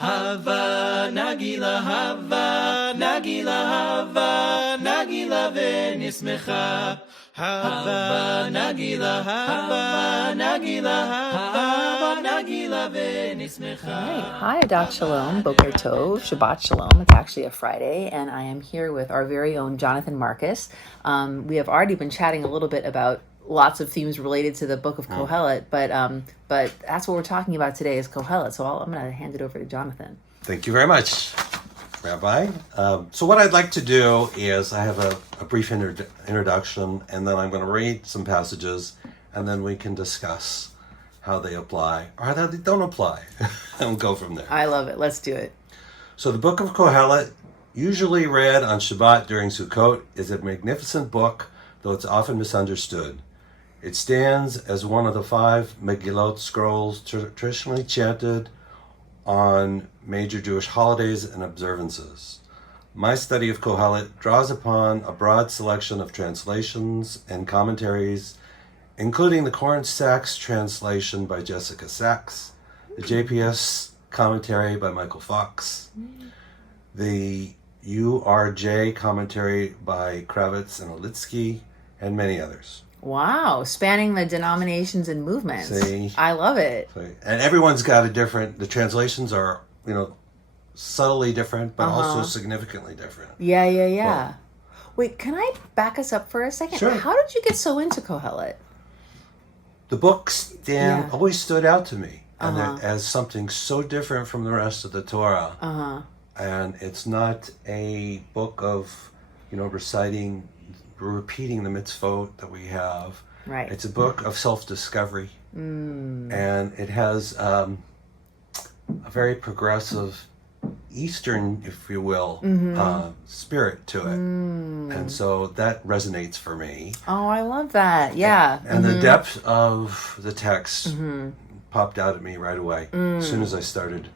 Hava nagila, hava nagila, hava nagila v'nismecha. Hava nagila, hava nagila, hava nagila v'nismecha. Hi, Adat Shalom, Boker Tov, Shabbat Shalom. It's actually a Friday, and I am here with our very own Jonathan Marcus. We have already been chatting a little bit about lots of themes related to the book of Kohelet, but that's what we're talking about today is Kohelet. So I'm going to hand it over to Jonathan. Thank you very much, Rabbi. So what I'd like to do is I have a brief introduction, and then I'm going to read some passages, and then we can discuss how they apply or how they don't apply, and we'll go from there. I love it. Let's do it. So the book of Kohelet, usually read on Shabbat during Sukkot, is a magnificent book, though it's often misunderstood. It stands as one of the 5 Megillot scrolls traditionally chanted on major Jewish holidays and observances. My study of Kohelet draws upon a broad selection of translations and commentaries, including the Corn Sachs translation by Jessica Sachs, the JPS commentary by Michael Fox, the URJ commentary by Kravitz and Olitsky, and many others. Wow, spanning the denominations and movements. See? I love it. And everyone's got the translations are, subtly different, but also significantly different. Yeah. Well, Wait, can I back us up for a second? Sure. How did you get so into Kohelet? The books Yeah. always stood out to me as something so different from the rest of the Torah. And it's not a book of, repeating the mitzvot that we have. Right. It's a book of self-discovery. And it has a very progressive Eastern, if you will, spirit to it. And so that resonates for me. Oh, I love that. Yeah. And the depth of the text popped out at me right away as soon as I started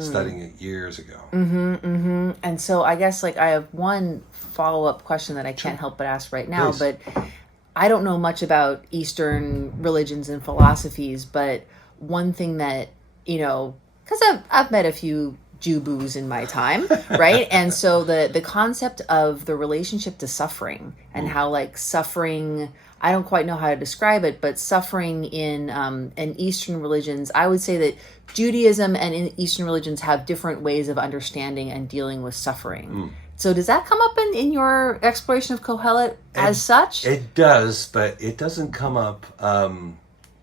studying it years ago. And so I guess I have one follow-up question that I can't help but ask right now, Please. but I don't know much about Eastern religions and philosophies, but one thing that, because I've met a few Jew-boos in my time, right? And so the concept of the relationship to suffering and how suffering, I don't quite know how to describe it, but suffering in Eastern religions, I would say that Judaism and in Eastern religions have different ways of understanding and dealing with suffering. So does that come up in your exploration of Kohelet as such? It does, but it doesn't come up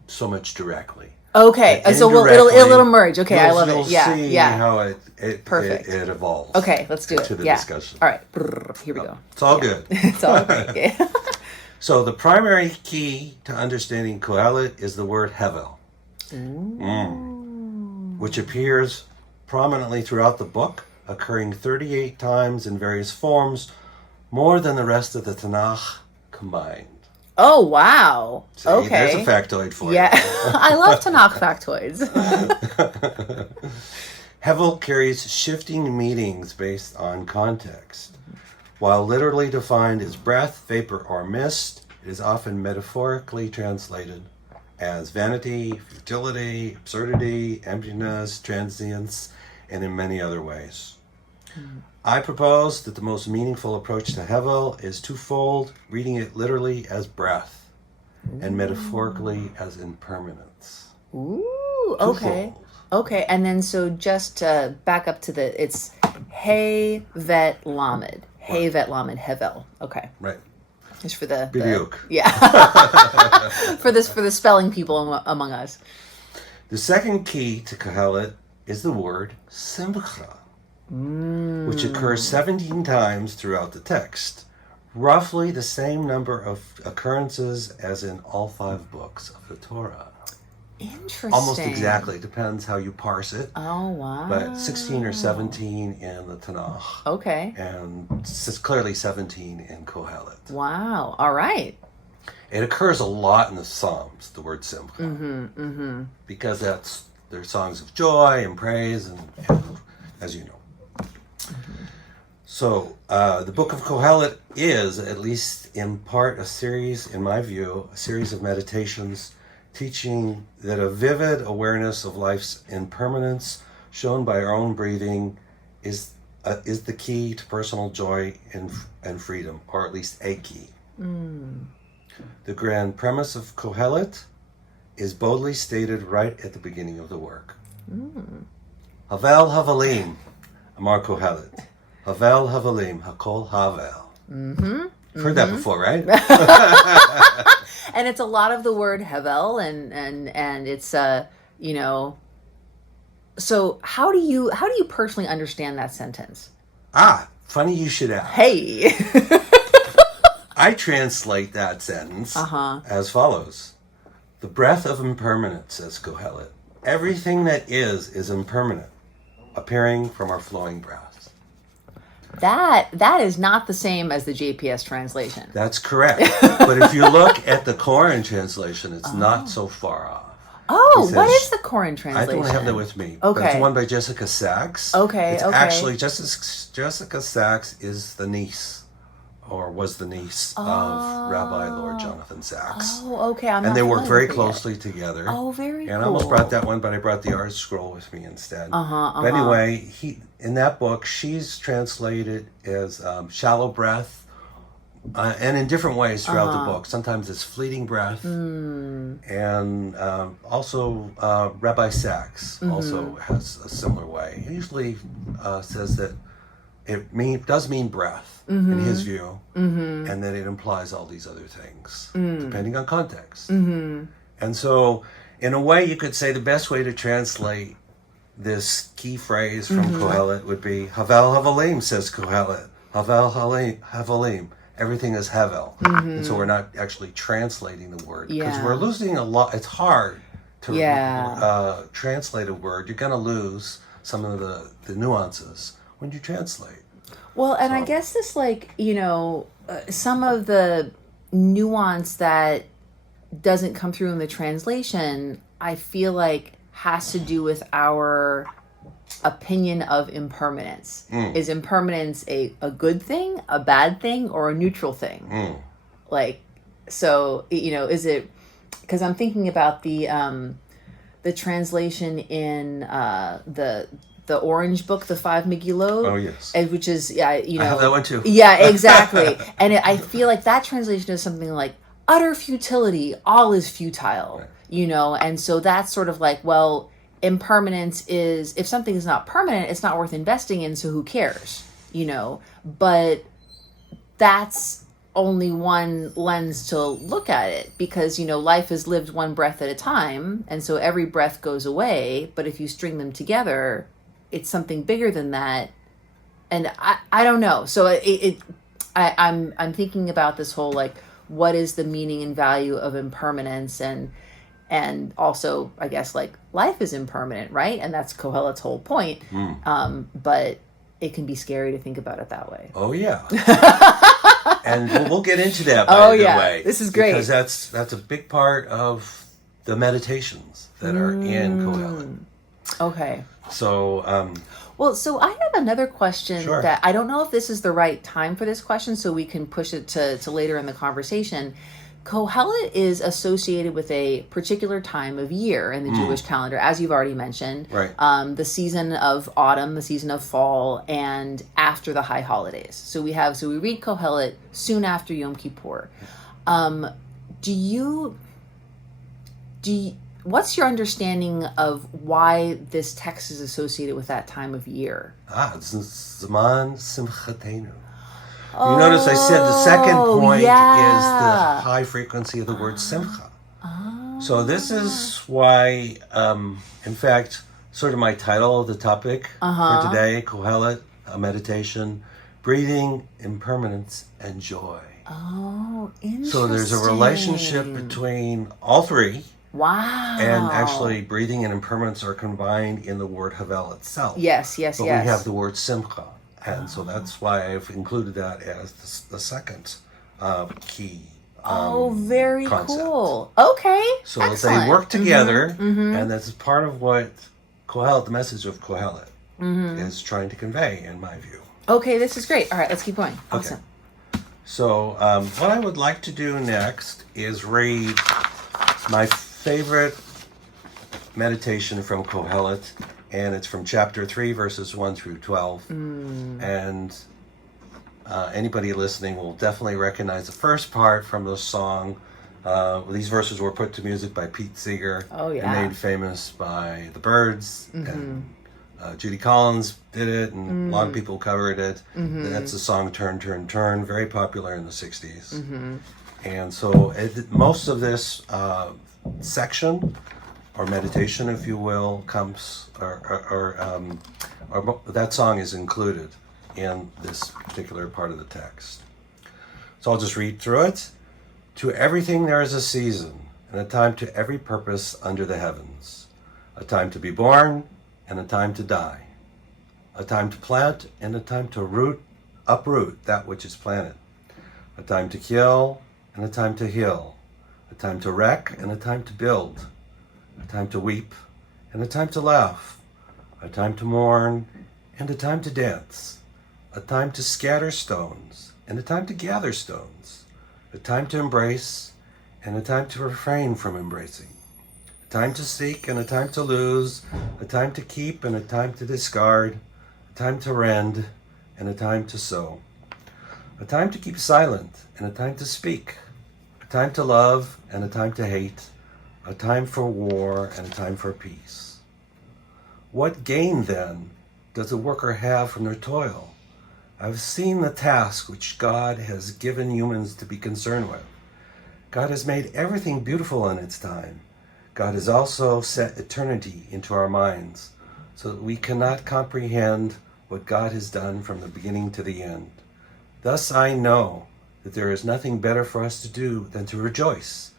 so much directly. Okay, so it'll merge. Okay, I love it. Yeah, see yeah. how it Perfect. It evolves. Okay, let's do it. To the yeah. discussion. All right, here we go. It's all good. It's all great. So the primary key to understanding Kohelet is the word Hevel, which appears prominently throughout the book, occurring 38 times in various forms, more than the rest of the Tanakh combined. Oh, wow. See, okay. There's a factoid for Yeah, you. I love Tanakh factoids. Hevel carries shifting meanings based on context. While literally defined as breath, vapor, or mist, it is often metaphorically translated as vanity, futility, absurdity, emptiness, transience, and in many other ways. I propose that the most meaningful approach to Hevel is twofold, reading it literally as breath and metaphorically as impermanence. Ooh, okay. Twofold. Okay, and then so just to back up to it's Hey Vet Lamed. Hey Vet Lamed, Hevel. Okay. Right. Just for the Bidyuk. yeah. for the spelling people among us. The second key to Kohelet is the word simcha, which occurs 17 times throughout the text, roughly the same number of occurrences as in all 5 books of the Torah. Interesting. Almost exactly. Depends how you parse it. Oh, wow. But 16 or 17 in the Tanakh. Okay. And clearly 17 in Kohelet. Wow. All right. It occurs a lot in the Psalms, the word simcha. Because they're songs of joy and praise, and as you know. So the book of Kohelet is, at least in part, in my view, a series of meditations teaching that a vivid awareness of life's impermanence shown by our own breathing is the key to personal joy and freedom, or at least a key. The grand premise of Kohelet is boldly stated right at the beginning of the work. Havel Havalim, Amar Kohelet. Havel Havalim, Hakol Havel. You've heard that before, right? And it's a lot of the word Havel, and it's So how do you personally understand that sentence? Funny you should ask. Hey. I translate that sentence as follows. The breath of impermanence, says Kohelet. Everything that is impermanent, appearing from our flowing breath. That is not the same as the JPS translation. That's correct. But if you look at the Koran translation, it's not so far off. Oh, what is the Koran translation? I don't have that with me. Okay. But it's one by Jessica Sachs. Okay, it's okay. Actually, Jessica Sachs is the niece, or was the niece of Rabbi Lord Jonathan Sachs. Oh, okay. And they work very closely together. Oh, very cool. And I almost brought that one, but I brought the art scroll with me instead. But anyway, in that book, she's translated as shallow breath, and in different ways throughout the book. Sometimes it's fleeting breath, and also Rabbi Sachs also has a similar way. He usually says that it does mean breath in his view, and that it implies all these other things, depending on context. And so, in a way, you could say the best way to translate this key phrase from Kohelet would be Havel Havalim, says Kohelet. Havel Havalim. Everything is Havel. And so we're not actually translating the word. Because we're losing a lot. It's hard to translate a word. You're going to lose some of the nuances when you translate. Well, and I guess this, some of the nuance that doesn't come through in the translation, I feel like has to do with our opinion of impermanence. Is impermanence a good thing, a bad thing, or a neutral thing? Is it, because I'm thinking about the translation in the Orange Book, the 5 Megillot. Oh, yes. Which is, I have that one too. Yeah, exactly. And I feel like that translation is something like utter futility, all is futile, and so that's sort of like, well, impermanence is, if something is not permanent, it's not worth investing in, so who cares, but that's only one lens to look at it, because life is lived one breath at a time, and so every breath goes away, but if you string them together, it's something bigger than that. And I don't know, so I'm thinking about this whole, like, what is the meaning and value of impermanence, and also, I guess, like, life is impermanent, right? And that's Kohelet's whole point. But it can be scary to think about it that way. Oh, yeah. And we'll get into that, by the way. This is great. Because that's a big part of the meditations that are in Kohelet. Okay. So, so I have another question that I don't know if this is the right time for this question, so we can push it to later in the conversation. Kohelet is associated with a particular time of year in the Jewish calendar, as you've already mentioned. Right. The season of autumn, the season of fall, and after the high holidays. So we read Kohelet soon after Yom Kippur. What's your understanding of why this text is associated with that time of year? Zman Simchatenu. You notice I said the second point is the high frequency of the word simcha. So this is why, in fact, sort of my title of the topic for today, Kohelet, a meditation, breathing, impermanence, and joy. Oh, interesting. So there's a relationship between all three. Wow. And actually, breathing and impermanence are combined in the word Havel itself. Yes. But we have the word simcha. And so that's why I've included that as the second key very concept. Cool. Okay, so excellent. They work together, and that's part of what Kohelet, the message of Kohelet, is trying to convey, in my view. Okay, this is great. All right, let's keep going. Awesome. Okay. So what I would like to do next is read my favorite meditation from Kohelet, and it's from chapter 3, verses 1 through 12. And anybody listening will definitely recognize the first part from the song. These verses were put to music by Pete Seeger and made famous by the Byrds. And Judy Collins did it, and a lot of people covered it. And that's the song Turn, Turn, Turn, very popular in the 60s. And so most of this section, or meditation, if you will, comes, or that song is included in this particular part of the text. So I'll just read through it. To everything there is a season, and a time to every purpose under the heavens. A time to be born, and a time to die. A time to plant, and a time to uproot that which is planted. A time to kill, and a time to heal. A time to wreck, and a time to build. A time to weep, and a time to laugh. A time to mourn, and a time to dance. A time to scatter stones, and a time to gather stones. A time to embrace, and a time to refrain from embracing. A time to seek, and a time to lose. A time to keep, and a time to discard. A time to rend, and a time to sow. A time to keep silent, and a time to speak. A time to love, and a time to hate. A time for war, and a time for peace. What gain, then, does a worker have from their toil? I've seen the task which God has given humans to be concerned with. God has made everything beautiful in its time. God has also set eternity into our minds, so that we cannot comprehend what God has done from the beginning to the end. Thus I know that there is nothing better for us to do than to rejoice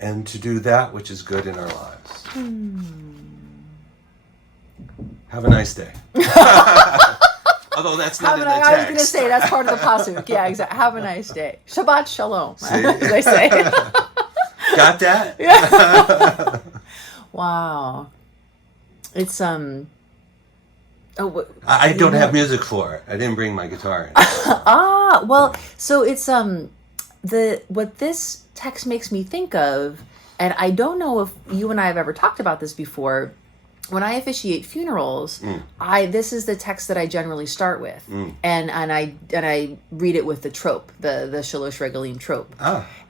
and to do that which is good in our lives. Have a nice day. Although that's not in the text. I was going to say, that's part of the pasuk. Yeah, exactly. Have a nice day. Shabbat shalom, as they say. Got that? Yeah. Wow. It's, I don't have music for it. I didn't bring my guitar in. Well, so it's, what this text makes me think of, and I don't know if you and I have ever talked about this before. When I officiate funerals, this is the text that I generally start with, and I read it with the trope, the Shalosh Regalim trope,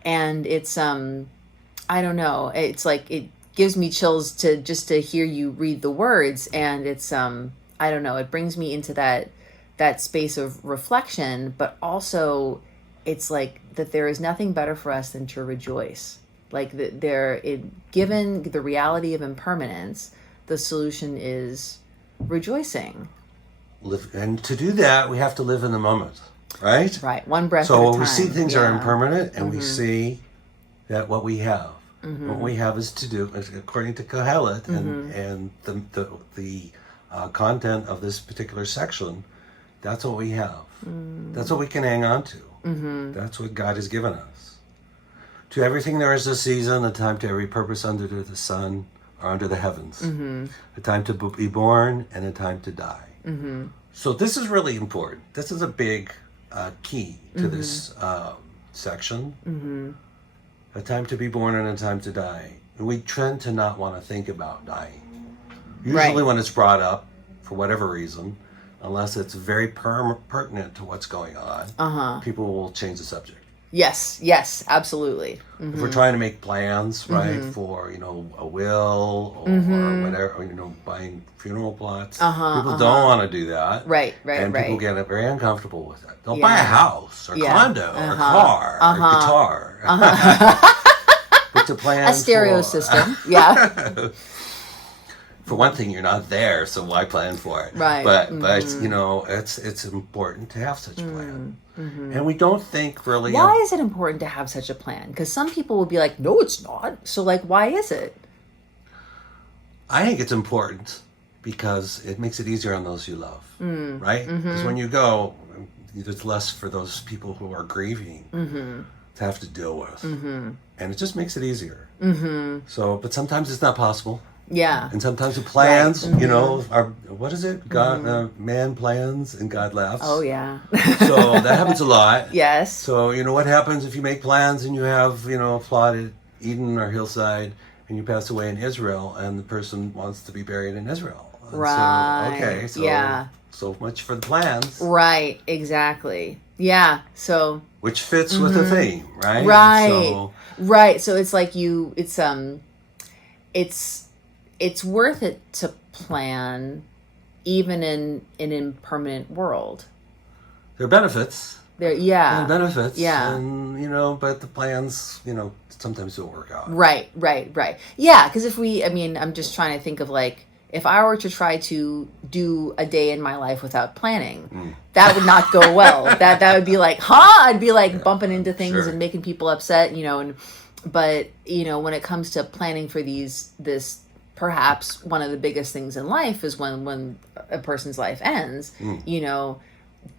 and it's I don't know, it's like it gives me chills to hear you read the words, and it's I don't know, it brings me into that space of reflection, but also it's like that there is nothing better for us than to rejoice, like given the reality of impermanence. The solution is rejoicing. And to do that, we have to live in the moment, right? Right, one breath at a time. So we see things are impermanent, and we see that what we have, what we have is to do, according to Kohelet, and the content of this particular section, that's what we have. That's what we can hang on to. That's what God has given us. To everything there is a season, a time to every purpose under the sun, or under the heavens. A time to be born and a time to die. So this is really important. This is a big key to this section. A time to be born and a time to die. And we tend to not want to think about dying. Usually when it's brought up, for whatever reason, unless it's very pertinent to what's going on, people will change the subject. Yes, absolutely. If we're trying to make plans, right, for, a will or whatever, or, buying funeral plots, people don't want to do that. Right. And people get very uncomfortable with it. They'll buy a house or condo or a car or guitar. But to plan a stereo system, yeah. For one thing, you're not there, so why plan for it? Right. But it's important to have such a plan. And we don't think really... Why is it important to have such a plan? Because some people will be like, no, it's not. So, why is it? I think it's important because it makes it easier on those you love, right? Because when you go, there's less for those people who are grieving to have to deal with. And it just makes it easier. So, but sometimes it's not possible. Yeah. And sometimes the plans, are, what is it? God, man plans and God laughs. Oh, yeah. So that happens a lot. Yes. So, what happens if you make plans and you have, a plot at Eden or Hillside, and you pass away in Israel, and the person wants to be buried in Israel. And Right. so much for the plans. Right, exactly. Yeah. So which fits with the theme, right? Right. So it's like it's worth it to plan even in an impermanent world. There are benefits. There are benefits. Yeah. And but the plans, sometimes don't work out. Right. Yeah, because I'm just trying to think of like, if I were to try to do a day in my life without planning, that would not go well. That would be like, I'd be like bumping into things and making people upset, but when it comes to planning for this perhaps one of the biggest things in life is when a person's life ends,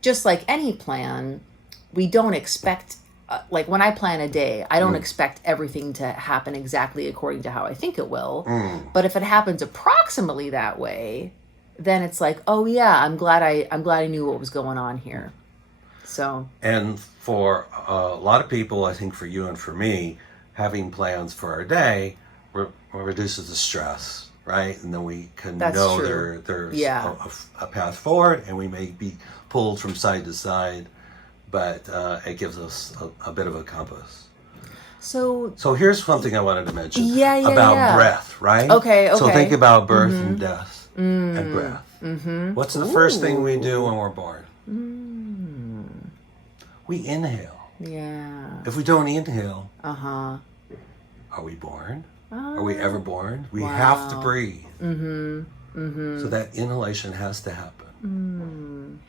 just like any plan, we don't expect, like when I plan a day, I don't expect everything to happen exactly according to how I think it will. But if it happens approximately that way, then it's like, oh yeah, I'm glad I knew what was going on here. So. And for a lot of people, I think for you and for me, having plans for our day reduces the stress, right? And then we can know there's a path forward, and we may be pulled from side to side, but it gives us a bit of a compass. So here's something I wanted to mention about breath, right? Okay. So think about birth and death and breath. What's the first thing we do when we're born? We inhale. Yeah. If we don't inhale, are we born? Are we ever born? We have to breathe. So that inhalation has to happen.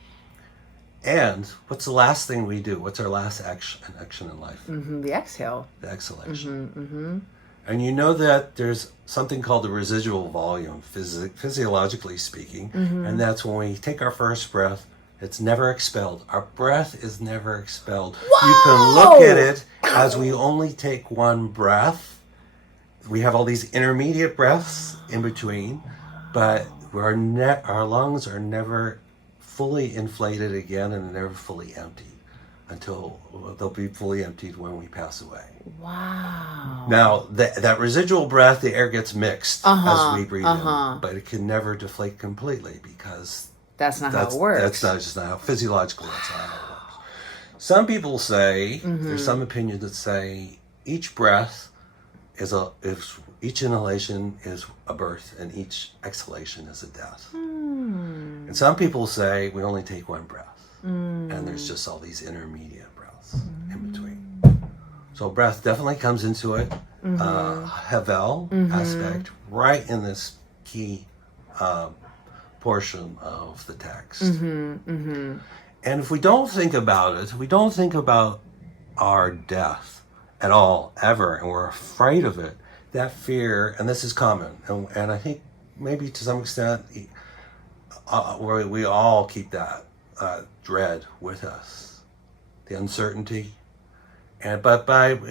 And what's the last thing we do? What's our last action in life? The exhale. The exhalation. And you know that there's something called the residual volume, physiologically speaking, and that's when we take our first breath, it's never expelled. Our breath is never expelled. Whoa! You can look at it as we only take one breath. We have all these intermediate breaths in between, but our lungs are never fully inflated again and never fully emptied until they'll be fully emptied when we pass away. Wow. Now, that residual breath, the air gets mixed as we breathe in, but it can never deflate completely because that's not how it works. That's not just not how, physiologically, that's not how it works. Some people say, there's some opinions that say each breath each inhalation is a birth and each exhalation is a death. And some people say we only take one breath and there's just all these intermediate breaths in between. So breath definitely comes into it. Havel aspect right in this key portion of the text. And if we don't think about it, we don't think about our death at all, ever, and we're afraid of it, that fear, and this is common, and I think maybe to some extent we all keep that dread with us, the uncertainty, but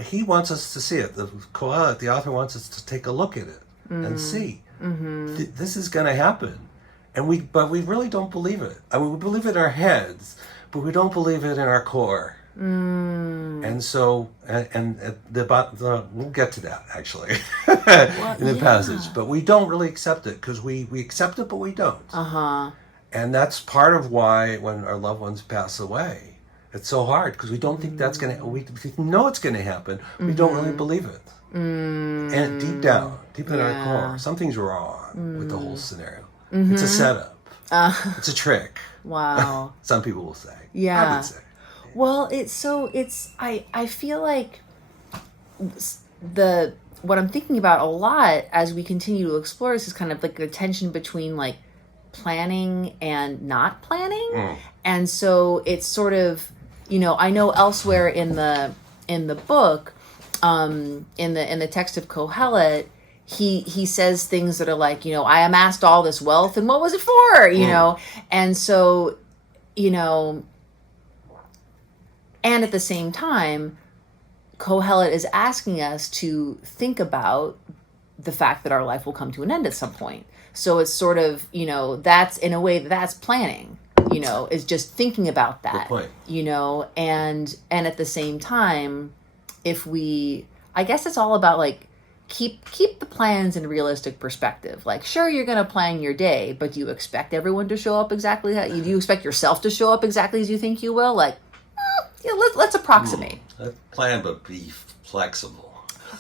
he wants us to see it. The Kohelet, the author, wants us to take a look at it and see this is going to happen, but we really don't believe it. I mean, we believe it in our heads, but we don't believe it in our core. And so, we'll get to that actually in the passage, but we don't really accept it because we accept it, but we don't. And that's part of why when our loved ones pass away, it's so hard because we don't think that's going to, we know it's going to happen. We don't really believe it. And deep down, deep in our core, something's wrong with the whole scenario. It's a setup. It's a trick. Wow. Some people will say. Yeah. I would say. Well, I feel like what I'm thinking about a lot as we continue to explore this is kind of like the tension between like planning and not planning. And so it's sort of, I know elsewhere in the book, in the text of Kohelet, he says things that are like, I amassed all this wealth and what was it for? And so, and at the same time, Kohelet is asking us to think about the fact that our life will come to an end at some point. So it's sort of, that's in a way that's planning, is just thinking about that, and at the same time, I guess it's all about like, keep the plans in realistic perspective. Like, sure, you're going to plan your day, but do you expect everyone to show up exactly how do you expect yourself to show up exactly as you think you will? Like, yeah, let's approximate. Plan, but be flexible.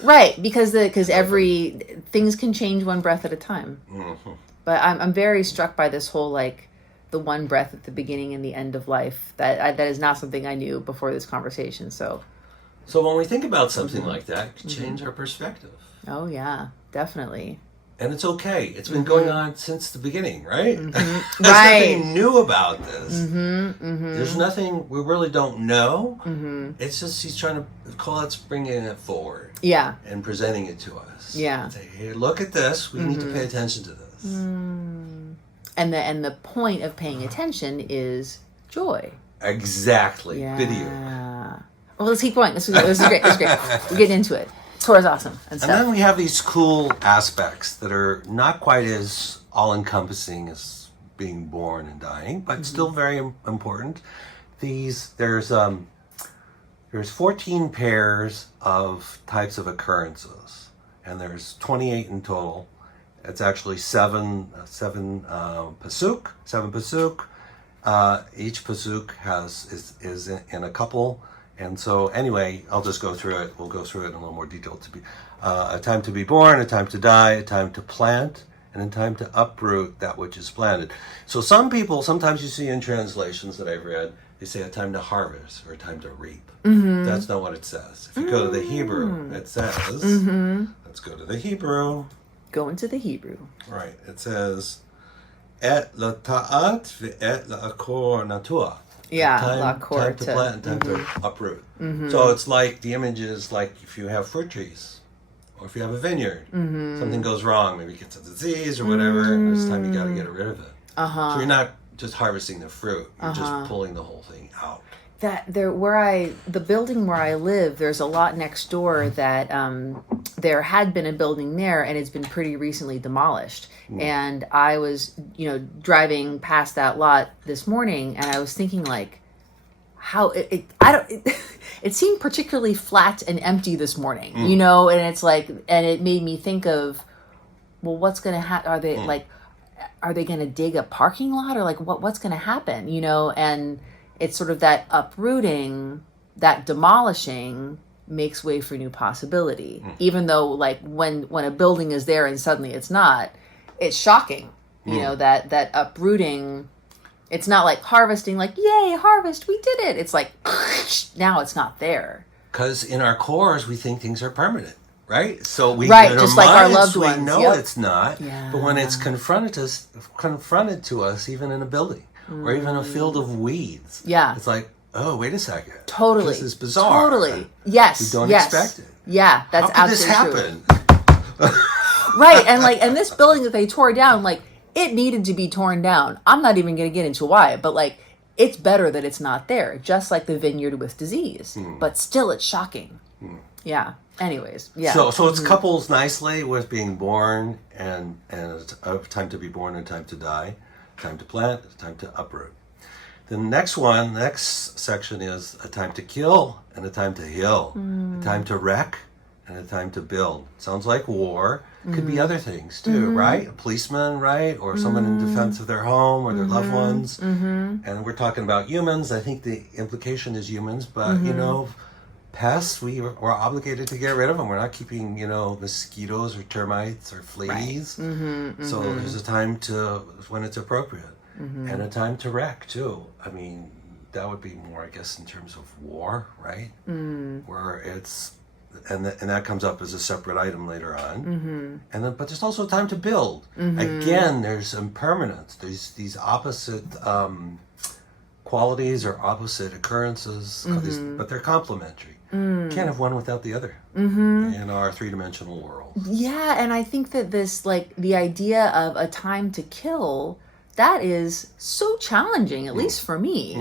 Right, because every things can change one breath at a time. Mm-hmm. But I'm very struck by this whole like the one breath at the beginning and the end of life. That is not something I knew before this conversation. So when we think about something like that, it can change our perspective. Oh yeah, definitely. And it's okay. It's been going on since the beginning, right? There's Right. nothing new about this. There's nothing we really don't know. It's just he's trying to, Kohelet's bringing it forward. Yeah. And presenting it to us. Yeah. And say, hey, look at this. We need to pay attention to this. And the point of paying attention is joy. Exactly. Yeah. Video. Well, let's keep going. This is great. This is great. We'll get into it. Torah's awesome and stuff. And then we have these cool aspects that are not quite as all-encompassing as being born and dying, but still very important. There's 14 pairs of types of occurrences, and there's 28 in total. It's actually seven pasuk. Each pasuk is in a couple. And so, anyway, I'll just go through it. We'll go through it in a little more detail. A time to be born, a time to die, a time to plant, and a time to uproot that which is planted. So sometimes you see in translations that I've read, they say a time to harvest or a time to reap. That's not what it says. If you go to the Hebrew, it says, let's go to the Hebrew. Go into the Hebrew. Right. It says, et lata'at ve'et la'akor natua. Yeah, time to plant and time to uproot. So it's like the image is like if you have fruit trees or if you have a vineyard, something goes wrong, maybe it gets a disease or whatever, and it's time you got to get rid of it. So you're not just harvesting the fruit, you're just pulling the whole thing out. The building where I live, there's a lot next door that there had been a building there and it's been pretty recently demolished. And I was, driving past that lot this morning and I was thinking like how it seemed particularly flat and empty this morning, and it's like, and it made me think of, well, what's going to happen? Are they going to dig a parking lot or like what's going to happen, and it's sort of that uprooting, that demolishing makes way for new possibility. Even though like when a building is there and suddenly it's not, it's shocking, that uprooting. It's not like harvesting, like, yay, harvest, we did it. It's like, now it's not there. Because in our cores, we think things are permanent, right? So we, just like our loved ones. We know it's not, Yeah. but when it's confronted to us, even in a building, or even a field of weeds. Yeah. It's like, oh, wait a second. Totally. This is bizarre. Totally. Yes. We don't expect it. Yeah, that's How could this absolutely happen? true. Right. And this building that they tore down, like, it needed to be torn down. I'm not even going to get into why, but like, it's better that it's not there, just like the vineyard with disease. But still, it's shocking. Yeah. Anyways, yeah. So it's couples nicely with being born and a time to be born and time to die. Time to plant, a time to uproot. The next section is a time to kill and a time to heal, a time to wreck and a time to build. Sounds like war. Could be other things too, right? A policeman, right? Or someone in defense of their home or their loved ones. And we're talking about humans. I think the implication is humans, but pests, we're obligated to get rid of them. We're not keeping, mosquitoes or termites or fleas. Right. So there's a time when it's appropriate. And a time to wreck too. I mean, that would be more, I guess, in terms of war, right? Where it's, and that comes up as a separate item later on. And then, but there's also a time to build. Again, there's impermanence. There's these opposite qualities or opposite occurrences, but they're complementary. Can't have one without the other in our three-dimensional world. Yeah, and I think that this, like, the idea of a time to kill, that is so challenging, at least for me.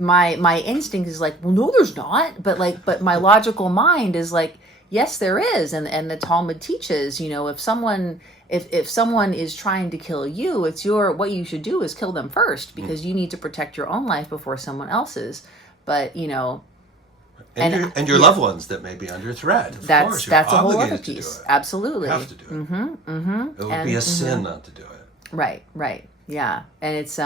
My instinct is like, well, no, there's not. But my logical mind is like, yes, there is. And the Talmud teaches, if someone is trying to kill you, what you should do is kill them first, because you need to protect your own life before someone else's. But, And your loved ones that may be under threat. Of course, you're that's a whole other obligated to do piece. it. Absolutely. You have to do it. It would be a sin not to do it. Right. Yeah. And it's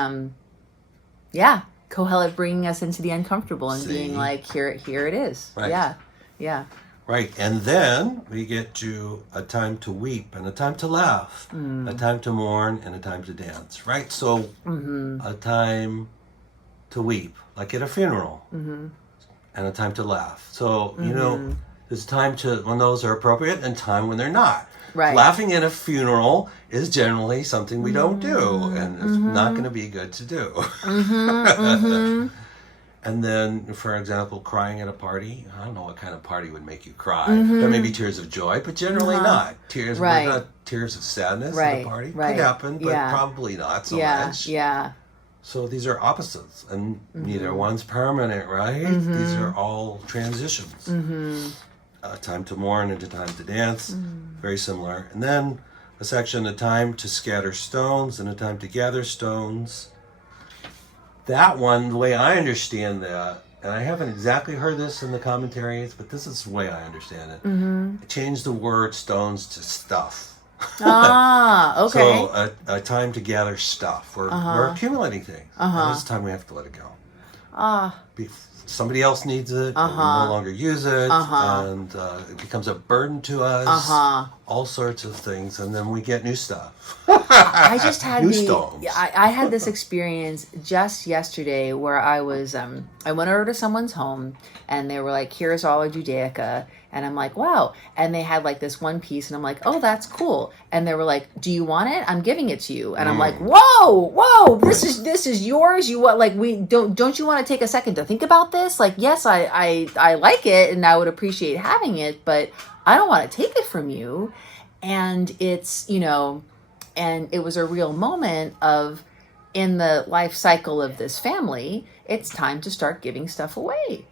Kohelet bringing us into the uncomfortable and being like, here it is. Right. Yeah. Right. And then we get to a time to weep and a time to laugh, a time to mourn and a time to dance. Right. So a time to weep, like at a funeral, and a time to laugh. So, there's time when those are appropriate and time when they're not. Right. Laughing at a funeral is generally something we don't do, and it's not going to be good to do. And then, for example, crying at a party. I don't know what kind of party would make you cry. There may be tears of joy, but generally not. Tears, not tears of sadness at a party. Could happen, but probably not so much. Yeah. So these are opposites, and neither one's permanent, right? These are all transitions. Time to mourn and a time to dance, very similar. And then a section, a time to scatter stones and a time to gather stones. That one, the way I understand that, and I haven't exactly heard this in the commentaries, but this is the way I understand it. I changed the word stones to stuff. Okay. So a time to gather stuff. We're accumulating things. And this time we have to let it go. Somebody else needs it, we no longer use it, and it becomes a burden to us, all sorts of things, and then we get new stuff. I just had stones. I had this experience just yesterday where I was, I went over to someone's home, and they were like, here's all of Judaica, and I'm like, wow, and they had like this one piece, and I'm like, oh, that's cool, and they were like, do you want it? I'm giving it to you, and I'm like, whoa, this is yours. You want, like, don't you want to take a second to think about this? Like, yes, I like it, and I would appreciate having it, but I don't want to take it from you. And it's, and it was a real moment of, in the life cycle of this family, it's time to start giving stuff away.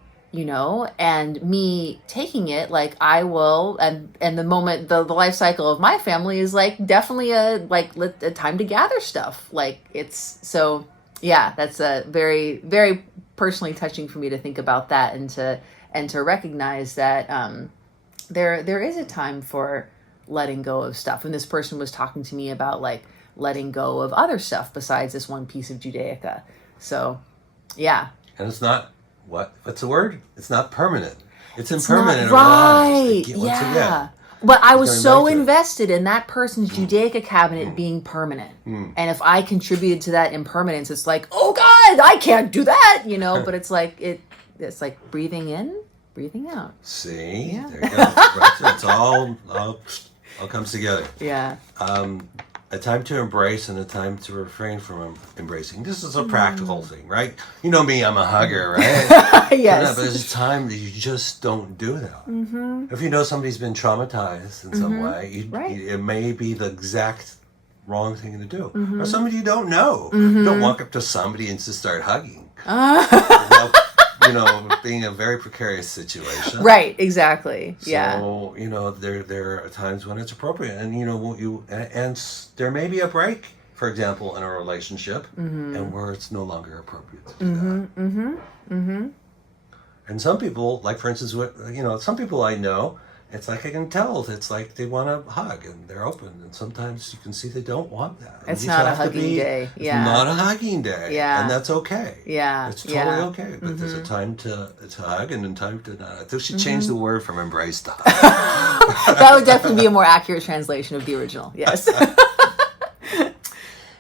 And me taking it, like, I will, and the moment, the life cycle of my family is like definitely a time to gather stuff. Like, it's, so yeah, that's a very, very personally touching for me to think about that, and to recognize that there is a time for letting go of stuff. And this person was talking to me about like letting go of other stuff besides this one piece of Judaica. So yeah. And it's not, what's the word? It's not permanent. It's impermanent. Right. Once again. But I was so invested in that person's Judaica cabinet being permanent. And if I contributed to that impermanence, it's like, oh God, I can't do that, but it's like, it's like breathing in, breathing out. See? Yeah. There you go. Right. So it's all comes together. Yeah. A time to embrace and a time to refrain from embracing. This is a practical thing, right? You know me, I'm a hugger, right? Yes. But there's a time that you just don't do that. If you know somebody's been traumatized in some way, it may be the exact wrong thing to do. Or somebody you don't know. You don't walk up to somebody and just start hugging. Being a very precarious situation. Right, exactly. Yeah. So, there are times when it's appropriate, and and there may be a break, for example, in a relationship, and where it's no longer appropriate to do that. And some people, like for instance, some people I know, it's like I can tell, it's like they want to hug and they're open, and sometimes you can see they don't want that. It's not a hugging day. Yeah. It's not a hugging day. Yeah. And that's okay. Yeah. It's totally okay. But there's a time to hug and a time to not. I think we should change the word from embrace to hug. That would definitely be a more accurate translation of the original. Yes.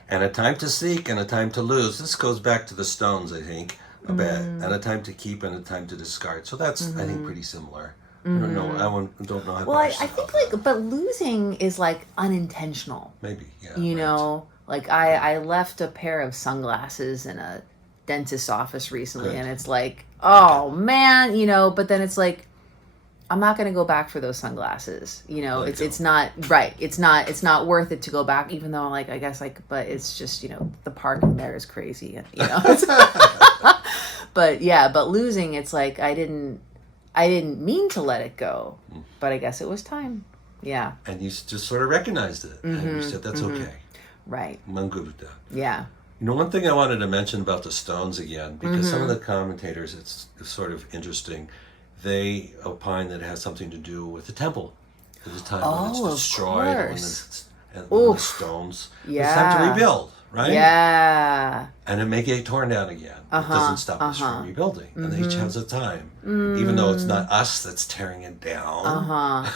And a time to seek and a time to lose. This goes back to the stones, I think, a bit. And a time to keep and a time to discard. So that's, I think, pretty similar. I don't know. I don't know how to. Well, I think but losing is like unintentional. Maybe, yeah. Like I left a pair of sunglasses in a dentist's office recently, and it's like, oh man, but then it's like, I'm not going to go back for those sunglasses. It's not right. It's not worth it to go back, even though I guess but it's just, the parking there is crazy, but losing, it's like, I didn't mean to let it go, but I guess it was time. Yeah. And you just sort of recognized it, and you said, that's okay. Right. I'm good with that. Yeah. One thing I wanted to mention about the stones again, because some of the commentators, it's sort of interesting. they opine that it has something to do with the temple. There's a time when it's Oh, of destroyed, when course. the stones. Yeah. It's time to rebuild, right? Yeah. And it may get torn down again. It doesn't stop us from rebuilding. And each has a time. Even though it's not us that's tearing it down,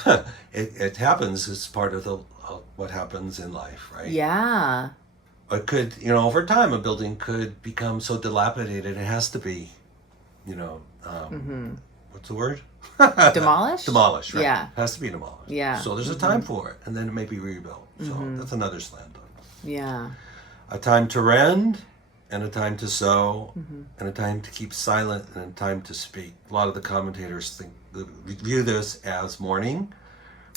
it happens. It's part of what happens in life, right? Yeah. It could, over time, a building could become so dilapidated, it has to be, what's the word? Demolished? Demolished, right? Yeah. It has to be demolished. Yeah. So there's a time for it, and then it may be rebuilt. So that's another slant on it. Yeah. A time to rend, and a time to sow, and a time to keep silent, and a time to speak. A lot of the commentators view this as mourning,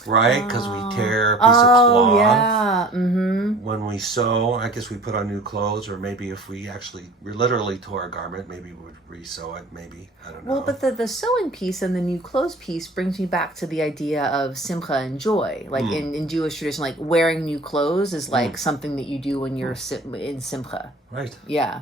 right? Because we tear a piece of cloth. Yeah. When we sew, I guess we put on new clothes, or maybe if we literally tore a garment, maybe we would re-sew it, maybe. I don't know. Well, but the sewing piece and the new clothes piece brings me back to the idea of simcha and joy. Like in Jewish tradition, like wearing new clothes is like something that you do when you're in simcha. Right. Yeah.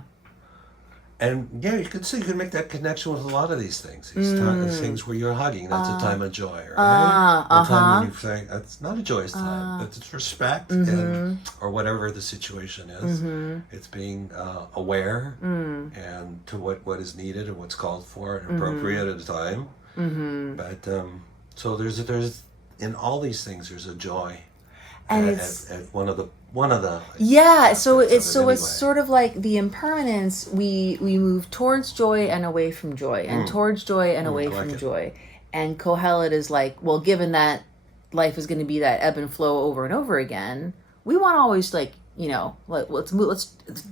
And yeah, you could make that connection with a lot of these things. These things where you're hugging, that's a time of joy, right? A time when you say, it's not a joyous time, but it's respect and or whatever the situation is. It's being aware and to what is needed and what's called for and appropriate at a time. But so there's in all these things there's a joy. And at one of the yeah, so it's anyway. sort of like the impermanence. We move towards joy and away from joy, and towards joy and away from joy. And Kohelet is like, well, given that life is going to be that ebb and flow over and over again, we want to always let's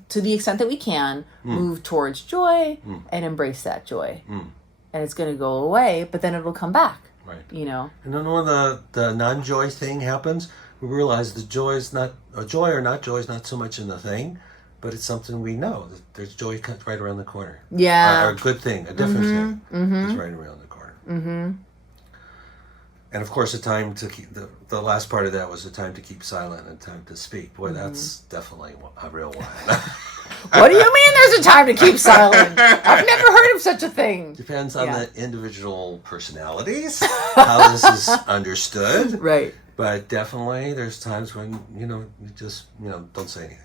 to the extent that we can move towards joy and embrace that joy. And it's going to go away, but then it'll come back. Right. And then when the non-joy thing happens, we realize the joy or not joy is not so much in the thing, but it's something we know. There's joy right around the corner. Yeah. Or a good thing, a different thing is right around the corner. And of course, a time to keep, the last part of that was a time to keep silent and time to speak. Boy, that's definitely a real one. What do you mean there's a time to keep silent? I've never heard of such a thing. Depends on the individual personalities, how this is understood. Right. But definitely there's times when, you just, don't say anything.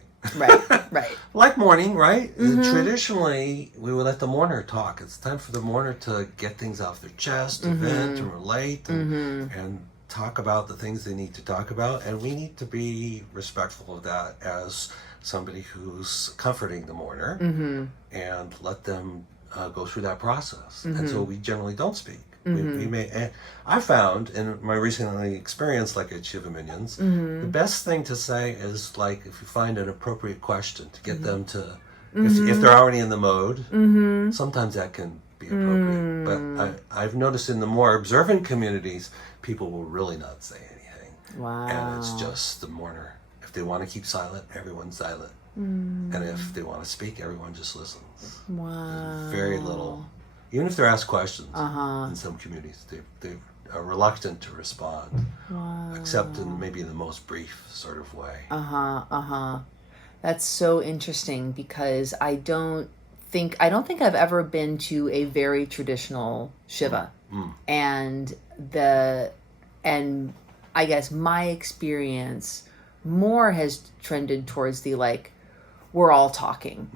Right. Like mourning, right? Traditionally, we would let the mourner talk. It's time for the mourner to get things off their chest, to vent, and relate, and talk about the things they need to talk about. And we need to be respectful of that as somebody who's comforting the mourner and let them go through that process. And so we generally don't speak. We may. And I found in my recent experience, like at Shiva Minions, the best thing to say is like if you find an appropriate question to get them to, if they're already in the mode, sometimes that can be appropriate. But I've noticed in the more observant communities, people will really not say anything. Wow. And it's just the mourner. If they want to keep silent, everyone's silent. And if they want to speak, everyone just listens. Wow. There's very little. Even if they're asked questions in some communities, they are reluctant to respond, except in maybe the most brief sort of way. That's so interesting because I don't think I've ever been to a very traditional Shiva, and I guess my experience more has trended towards the like, we're all talking,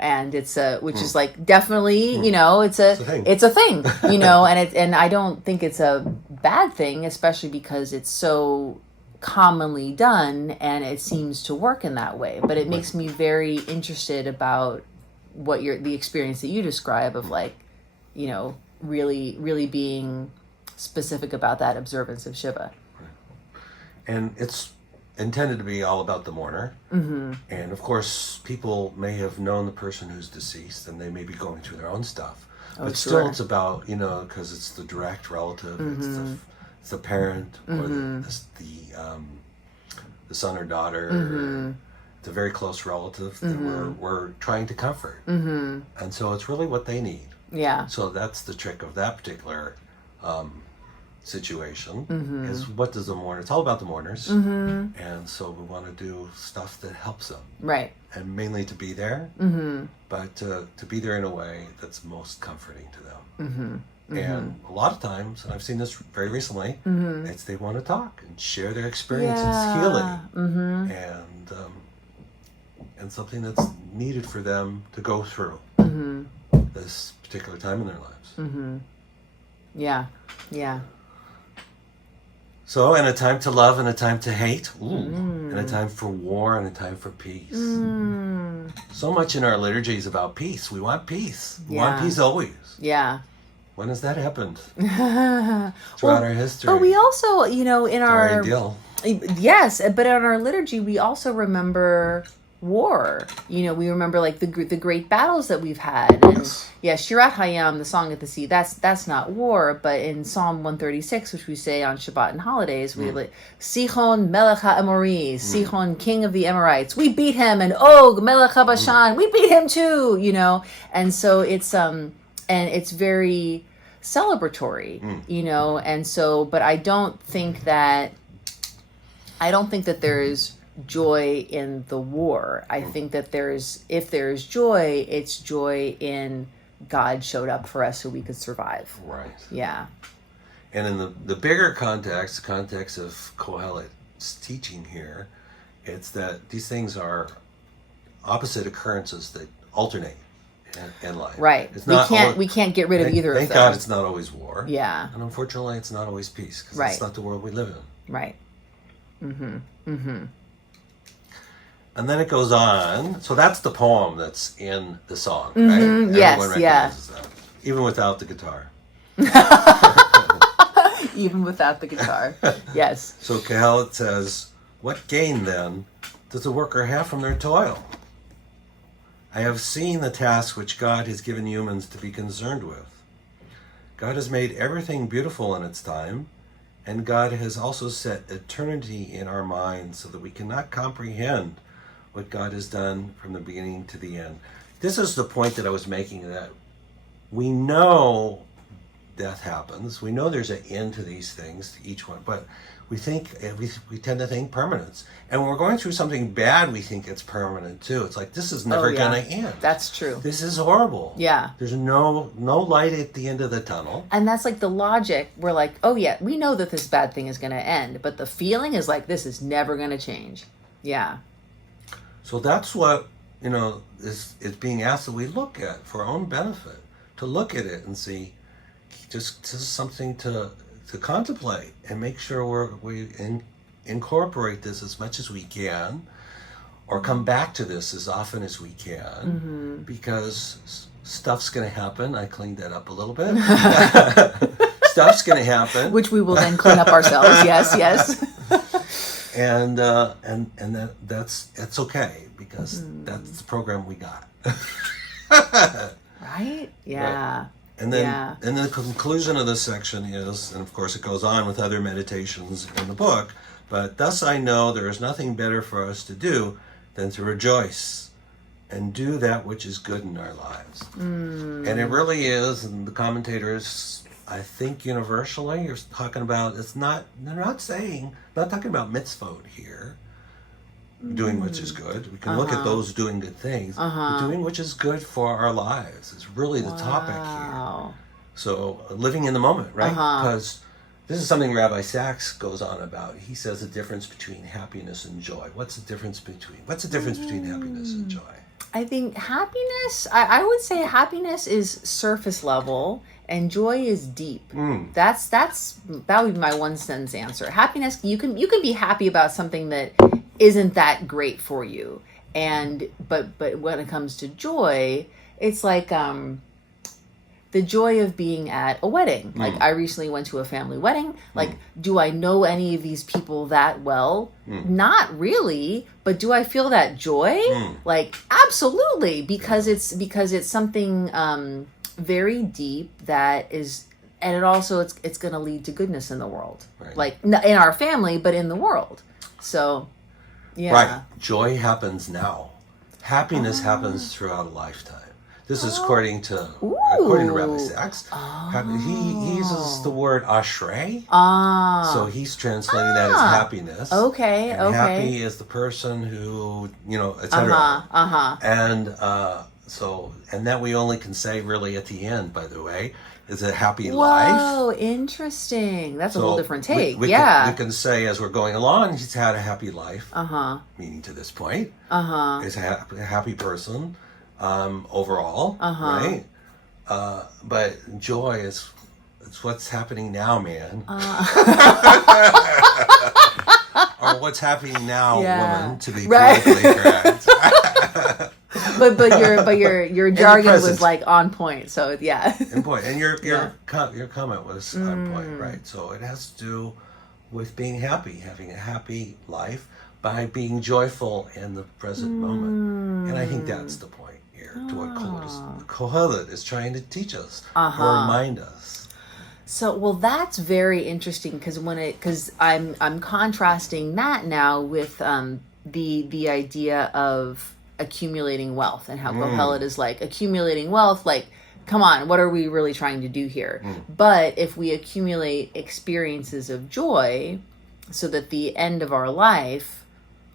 and it's which is like definitely, it's a thing, and I don't think it's a bad thing, especially because it's so commonly done and it seems to work in that way. But it makes me very interested about what the experience that you describe of like, really, really being specific about that observance of Shiva. And it's intended to be all about the mourner. And of course, people may have known the person who's deceased and they may be going through their own stuff. But still it's about, because it's the direct relative, it's the parent or the son or daughter, the very close relative that we're trying to comfort. And so it's really what they need. Yeah. So that's the trick of that particular situation is what does the mourner, it's all about the mourners, and so we want to do stuff that helps them, right, and mainly to be there, but to be there in a way that's most comforting to them. And a lot of times, and I've seen this very recently, it's they want to talk and share their experience. It's healing, and something that's needed for them to go through this particular time in their lives. Yeah, yeah. So, and a time to love and a time to hate. And a time for war and a time for peace. So much in our liturgy is about peace. We want peace. We want peace always. Yeah. When has that happened? Throughout our history. But we also, in our ideal. Yes, but in our liturgy, we also remember war. We remember like the great battles that we've had. And Shirat Hayam, the Song of the Sea, that's not war, but in Psalm 136, which we say on Shabbat and holidays, we like Sihon Melech HaEmori, Sihon King of the Amorites, we beat him, and Og Melech HaBashan, we beat him too, And so it's and it's very celebratory, and so, but I don't think that there's joy in the war. I think that if there's joy, it's joy in God showed up for us so we could survive. Right. Yeah. And in the bigger context, the context of Kohelet's teaching here, it's that these things are opposite occurrences that alternate in life. Right. It's we can't get rid of either of them. Thank God it's not always war. Yeah. And unfortunately, it's not always peace because Right. it's not the world we live in. Right. And then it goes on. So that's the poem that's in the song, right? Yes, Everyone recognizes that, even without the guitar. Even without the guitar. Yes. So Kohelet says, "What gain, then, does the worker have from their toil? I have seen the task which God has given humans to be concerned with. God has made everything beautiful in its time, and God has also set eternity in our minds so that we cannot comprehend what God has done from the beginning to the end." This is the point that I was making, that we know death happens. We know there's an end to these things, to each one, but we think, we tend to think permanence. And when we're going through something bad, we think it's permanent too. It's like, this is never going to end. That's true. This is horrible. Yeah. There's no light at the end of the tunnel. And that's like the logic. We're like, oh yeah, we know that this bad thing is going to end, but the feeling is like, this is never going to change. Yeah. So that's what, is being asked that we look at for our own benefit, to look at it and see, just something to contemplate and make sure we incorporate this as much as we can, or come back to this as often as we can, because stuff's going to happen. I cleaned that up a little bit. Stuff's going to happen, which we will then clean up ourselves. Yes. And that's okay, because that's the program we got. Right? Yeah. Right. And then the conclusion of this section is, and of course it goes on with other meditations in the book, but thus I know there is nothing better for us to do than to rejoice and do that which is good in our lives. And it really is, and the commentators, I think universally, are talking about, they're not talking about mitzvot here, doing which is good. We can look at those doing good things. But doing which is good for our lives is really the topic here. So living in the moment, right? Because this is something Rabbi Sachs goes on about. He says the difference between happiness and joy. What's the difference between happiness and joy? I think happiness, I would say happiness is surface level and joy is deep. That would be my one sentence answer. Happiness, you can be happy about something that isn't that great for you, but when it comes to joy, it's like the joy of being at a wedding. Like I recently went to a family wedding. Like, do I know any of these people that well? Not really, but do I feel that joy? Like, absolutely, because it's something very deep that is, and it also it's going to lead to goodness in the world, right. Like in our family, but in the world. So, yeah. Right. Joy happens now. Happiness happens throughout a lifetime. This is according to Rabbi Sachs. He uses the word ashrei. So he's translating that as happiness. And happy is the person who, etc. So, and that we only can say really at the end, by the way, is a happy life. Whoa, interesting. That's a whole different take. We can say as we're going along, he's had a happy life. Meaning to this point. Is a happy person overall, right? But joy is it's what's happening now, man. Or what's happening now, woman, to be politically correct. but your jargon was like on point. So yeah. On point, and your comment was on point, right? So it has to do with being happy, having a happy life by being joyful in the present moment, and I think that's the point here to what Kohelet is trying to teach us or remind us. So, well, that's very interesting because I'm contrasting that now with the idea of accumulating wealth and how Kohelet is like accumulating wealth. Like, come on, what are we really trying to do here? But if we accumulate experiences of joy, so that the end of our life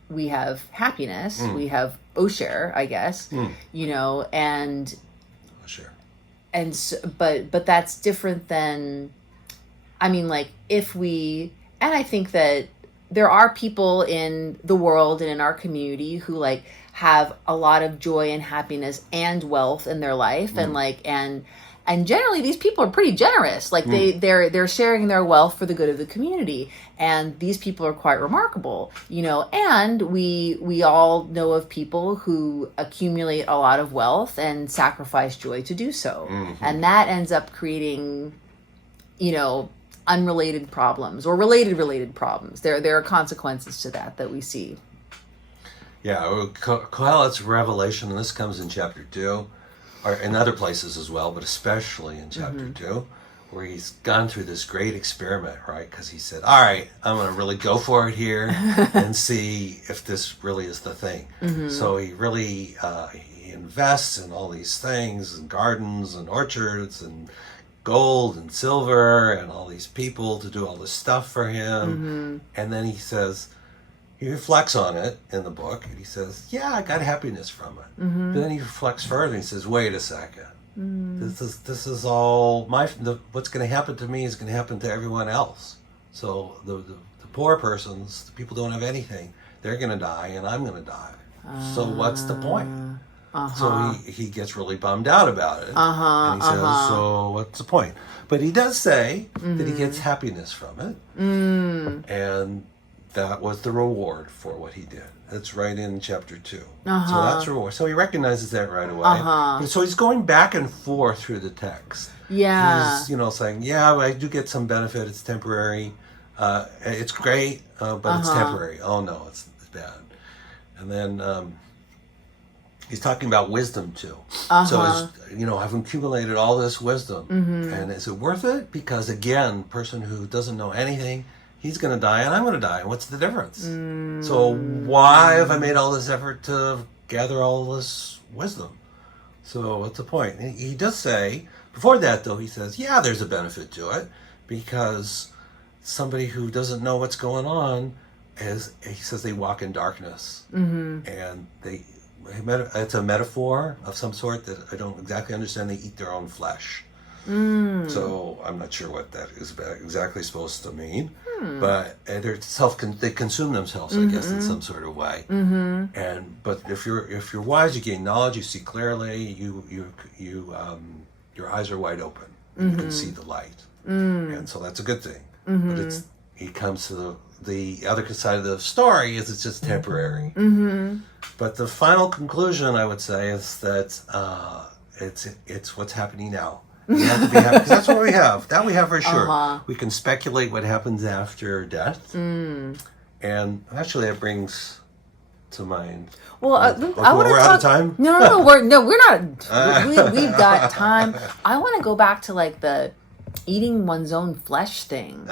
we have happiness, we have osher, I guess, and. Sure. And so, but that's different than, I mean, like and I think that there are people in the world and in our community who like have a lot of joy and happiness and wealth in their life, and generally these people are pretty generous. Like they're sharing their wealth for the good of the community, and these people are quite remarkable, and we all know of people who accumulate a lot of wealth and sacrifice joy to do so. And that ends up creating, unrelated problems or related problems. There are consequences to that we see. Yeah, Kohelet's revelation, and this comes in chapter 2, or in other places as well, but especially in chapter 2, where he's gone through this great experiment, right? Because he said, all right, I'm going to really go for it here and see if this really is the thing. So he really he invests in all these things, and gardens and orchards and gold and silver and all these people to do all this stuff for him. And then he reflects on it in the book, and he says, yeah, I got happiness from it. But then he reflects further, and he says, wait a second. This is all what's going to happen to me is going to happen to everyone else. So the poor persons, the people who don't have anything, they're going to die, and I'm going to die. So what's the point? So he gets really bummed out about it. And he says, so what's the point? But he does say that he gets happiness from it. And that was the reward for what he did. It's right in chapter 2. So that's reward. So he recognizes that right away. So he's going back and forth through the text. Yeah. He's, saying, yeah, I do get some benefit. It's temporary. It's great, but it's temporary. Oh, no, it's bad. And then he's talking about wisdom, too. So, I've accumulated all this wisdom. And is it worth it? Because, again, person who doesn't know anything, he's going to die and I'm going to die. What's the difference? So why have I made all this effort to gather all this wisdom? So what's the point? And he does say, before that though, he says, yeah, there's a benefit to it, because somebody who doesn't know what's going on, he says they walk in darkness. And it's a metaphor of some sort that I don't exactly understand. They eat their own flesh. So I'm not sure what that is exactly supposed to mean, but they consume themselves, I guess, in some sort of way. But if you're wise, you gain knowledge, you see clearly, your eyes are wide open, and you can see the light, and so that's a good thing. But he comes to the other side of the story is it's just temporary. But the final conclusion, I would say, is that it's what's happening now. We have to be happy, because that's what we have. That we have for sure. We can speculate what happens after death. And actually that brings to mind... Well, I want to we're out of time? No, we're not. We've got time. I want to go back to like the eating one's own flesh thing.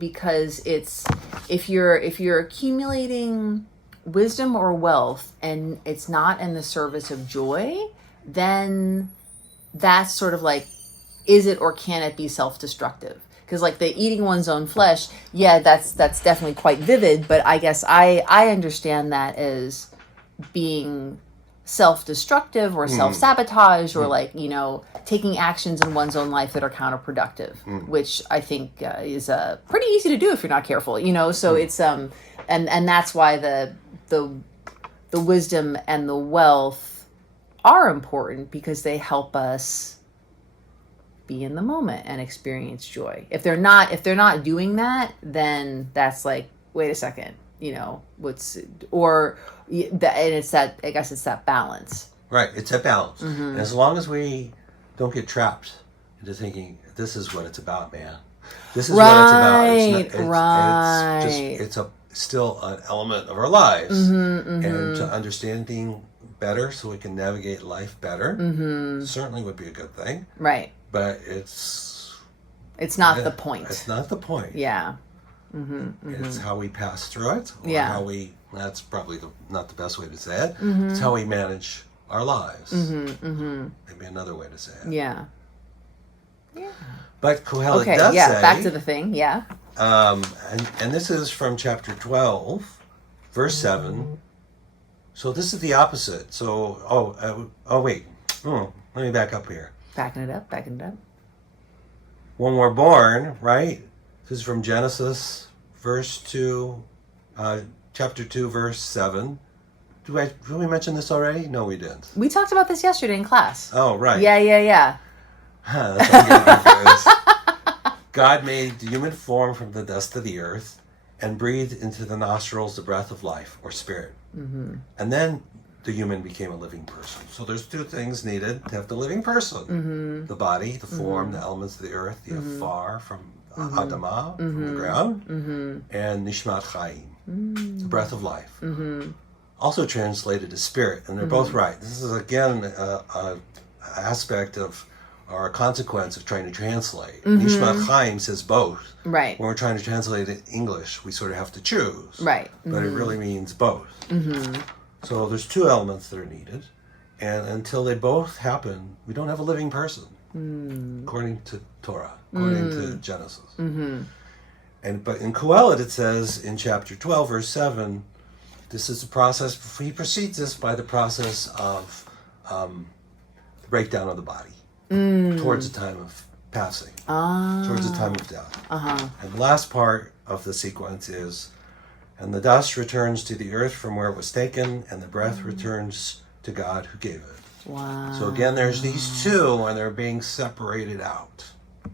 Because it's if you're accumulating wisdom or wealth and it's not in the service of joy, then that's sort of like, is it or can it be self-destructive? Because like the eating one's own flesh, yeah, that's definitely quite vivid, but I guess I understand that as being self-destructive or self-sabotage or like, taking actions in one's own life that are counterproductive, which I think is pretty easy to do if you're not careful, so it's and that's why the wisdom and the wealth are important, because they help us be in the moment and experience joy. If they're not doing that, then that's like, wait a second, and it's that, I guess it's that balance. Right, it's a balance. And as long as we don't get trapped into thinking, this is what it's about, man. This is what it's about. It's still an element of our lives. And to understanding better so we can navigate life better certainly would be a good thing. Right. But it's not the point. It's not the point. Yeah. It's how we pass through it. Or Yeah. that's probably not the best way to say it. It's how we manage our lives. Maybe another way to say it. Yeah. Yeah. But Kohelet does say... back to the thing, yeah. And this is from chapter 12, verse 7. So this is the opposite. So, wait. Let me back up here. Backing it up. When we're born, right? This is from Genesis, chapter 2, verse 7. Did we mention this already? No, we didn't. We talked about this yesterday in class. Oh, right. Yeah. That's what I'm getting confused. God made the human form from the dust of the earth and breathed into the nostrils the breath of life, or spirit. And then the human became a living person. So there's two things needed to have the living person. The body, the form, the elements of the earth, the afar from Adamah, from the ground, and Nishmat Chaim, the breath of life. Also translated as spirit, and they're both right. This is, again, an aspect of, or a consequence of trying to translate. Nishmat Chaim says both. Right. When we're trying to translate it in English, we sort of have to choose. Right. But it really means both. So there's two elements that are needed, and until they both happen, we don't have a living person, according to Torah, according to Genesis. But in Kohelet it says in chapter 12, verse 7, this is the process. He precedes this by the process of the breakdown of the body towards the time of passing, towards the time of death. And the last part of the sequence is, and the dust returns to the earth from where it was taken, and the breath returns to God who gave it. Wow. So again, there's these two, and they're being separated out.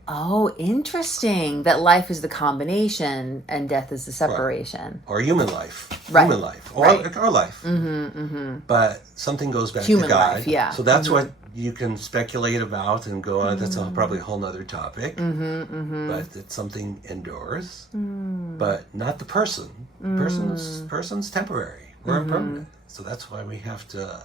Oh, interesting. That life is the combination and death is the separation. Right. Or human life. Right. Human life. Or our life. But something goes back Human to God. life, yeah. So that's what you can speculate about and go on. That's probably a whole nother topic. But it's something endures. But not the person. Person's temporary. We're impermanent. So that's why we have to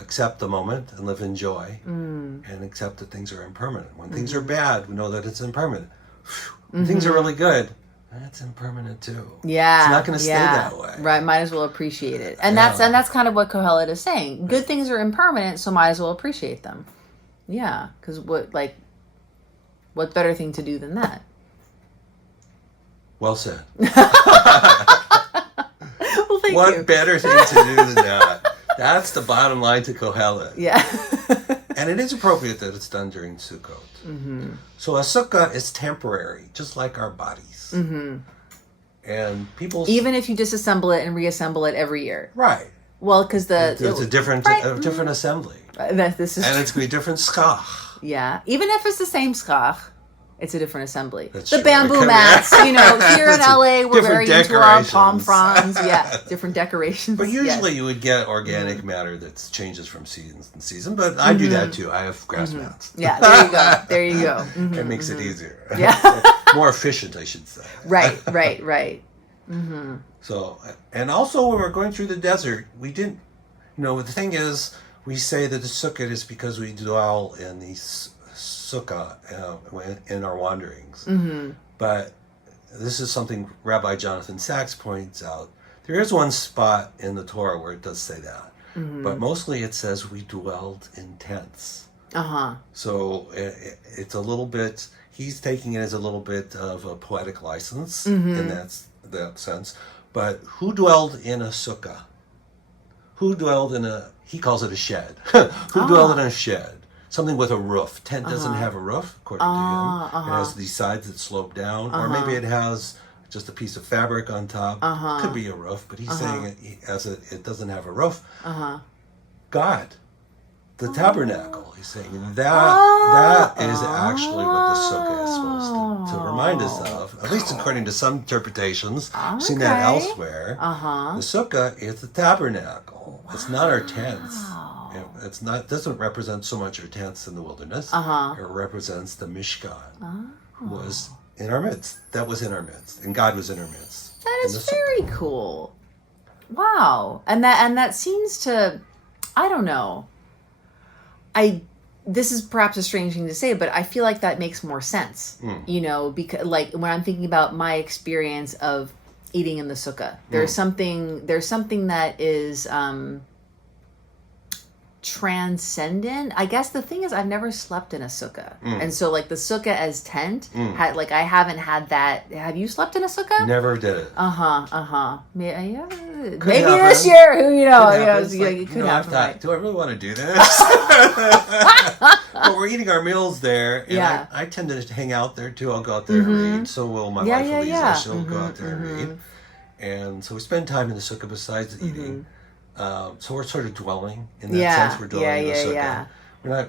accept the moment and live in joy, and accept that things are impermanent. When things are bad, we know that it's impermanent. When things are really good, that's impermanent too. Yeah, it's not going to stay that way. Right, might as well appreciate it, and that's kind of what Kohelet is saying. Good things are impermanent, so might as well appreciate them. Yeah, because what better thing to do than that? Well said. Well, thank you. What better thing to do than that? That's the bottom line to Kohelet. Yeah. And it is appropriate that it's done during Sukkot. So a sukkah is temporary, just like our bodies. And people... Even if you disassemble it and reassemble it every year. Right. Well, because it's a different assembly. This is and it's going to be different schach. Yeah. Even if it's the same schach, it's a different assembly. That's the true. bamboo mats, here in LA, we're very into our palm fronds. Yeah, different decorations. But usually you would get organic matter that changes from season to season. But I do that too. I have grass mats. Yeah, there you go. It makes it easier. Yeah. More efficient, I should say. Right. So, and also when we're going through the desert, we didn't, the thing is, we say that the Sukkot is because we dwell in these sukkah in our wanderings. But this is something Rabbi Jonathan Sachs points out. There is one spot in the Torah where it does say that. But mostly it says we dwelled in tents. So it's a little bit, he's taking it as a little bit of a poetic license in that sense. But who dwelled in a sukkah? who dwelled in he calls it a shed. Who dwelled in a shed? Something with a roof. Tent doesn't have a roof, according to him. It has these sides that slope down, or maybe it has just a piece of fabric on top. Could be a roof, but he's saying it doesn't have a roof. God, the tabernacle. He's saying that is actually what the sukkah is supposed to remind us of, at least according to some interpretations. I've seen that elsewhere. The sukkah is the tabernacle. It's not our tents. It's not. Doesn't represent so much our tents in the wilderness. It represents the Mishkan, who was in our midst. That was in our midst, and God was in our midst. That is very cool. Wow, and that seems to, I don't know. This is perhaps a strange thing to say, but I feel like that makes more sense. You know, because like when I'm thinking about my experience of eating in the sukkah, there's something that is transcendent. I guess the thing is I've never slept in a sukkah, and so like the sukkah as tent I haven't had that. Have you slept in a sukkah? Never did it. Maybe this year. Who it could happen. Right? Do I really want to do this? But we're eating our meals there, and I tend to hang out there too. I'll go out there and read. So will my wife Elisa. She'll go out there and read, and so we spend time in the sukkah besides eating. So we're sort of dwelling in that sense. We're dwelling in the sukkah. We're not.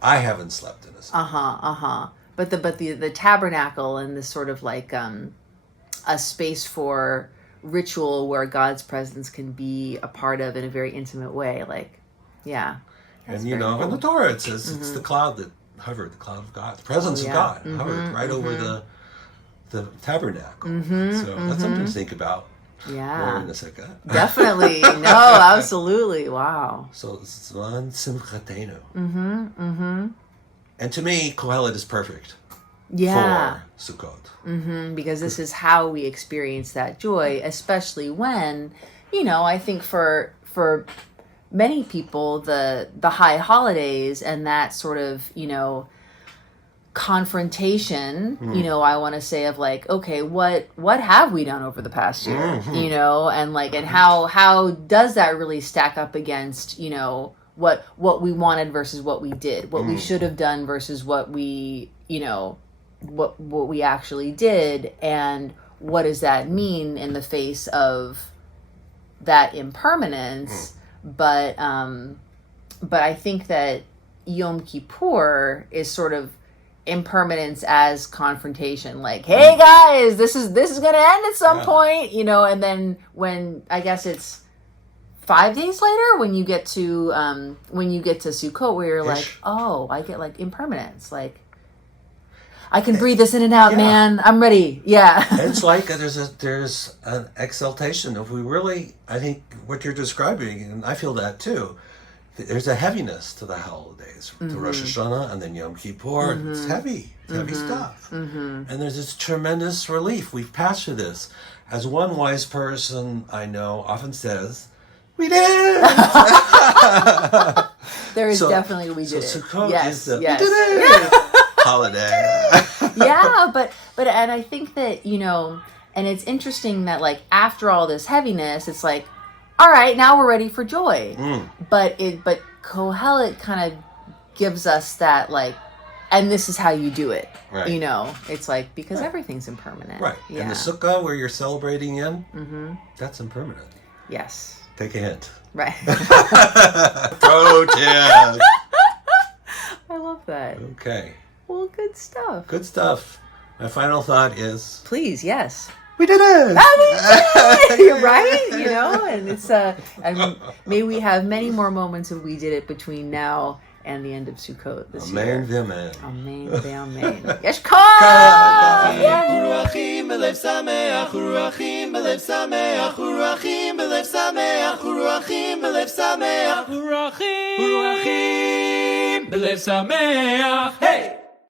I haven't slept in a sukkah. But the tabernacle and this sort of like a space for ritual where God's presence can be a part of in a very intimate way. Like, and you know, in the Torah it says it's the cloud that hovered, the cloud of God, the presence of God hovered right over the tabernacle. So that's something to think about. More in the sukkah. Definitely. No, absolutely. Wow. So Zman Simchatenu. And to me, Kohelet is perfect for Sukkot. Because this is how we experience that joy, especially when, you know, I think for many people, the high holidays and that sort of, you know, confrontation, you know, I want to say of like, okay, what have we done over the past year, you know, and like, and how does that really stack up against, you know, what we wanted versus what we did, what we should have done versus what we, you know, what we actually did, and what does that mean in the face of that impermanence. But I think that Yom Kippur is sort of impermanence as confrontation, like, hey guys, this is gonna end at some point, you know. And then when I guess it's 5 days later when you get to Sukkot, where you're like, oh, I get like impermanence, like I can breathe this in and out, man. I'm ready. It's like there's an exaltation. If we really, I think what you're describing, and I feel that too, there's a heaviness to the holidays, to Rosh Hashanah and then Yom Kippur. It's heavy. It's heavy stuff. And there's this tremendous relief. We've passed through this. As one wise person I know often says, we did. There is definitely we did. So Sukkot is the we did it holiday. but and I think that, you know, and it's interesting that like after all this heaviness, it's like, all right, now we're ready for joy. But Kohelet kind of gives us that like, and this is how you do it. Right. You know, it's like, because everything's impermanent. Right. Yeah. And the sukkah where you're celebrating in, that's impermanent. Yes. Take a hint. Right. Pro tip. I love that. Okay. Well, good stuff. Good stuff. My final thought is... Please, yes. We did it! You're right, you know, and it's and may we have many more moments of we did it between now and the end of Sukkot this year. Amen. Amen. Amen. Yesh kol! Uruachim b'lev sameach, uruachim b'lev sameach, uruachim b'lev sameach, uruachim b'lev sameach, uruachim b'lev sameach, hey!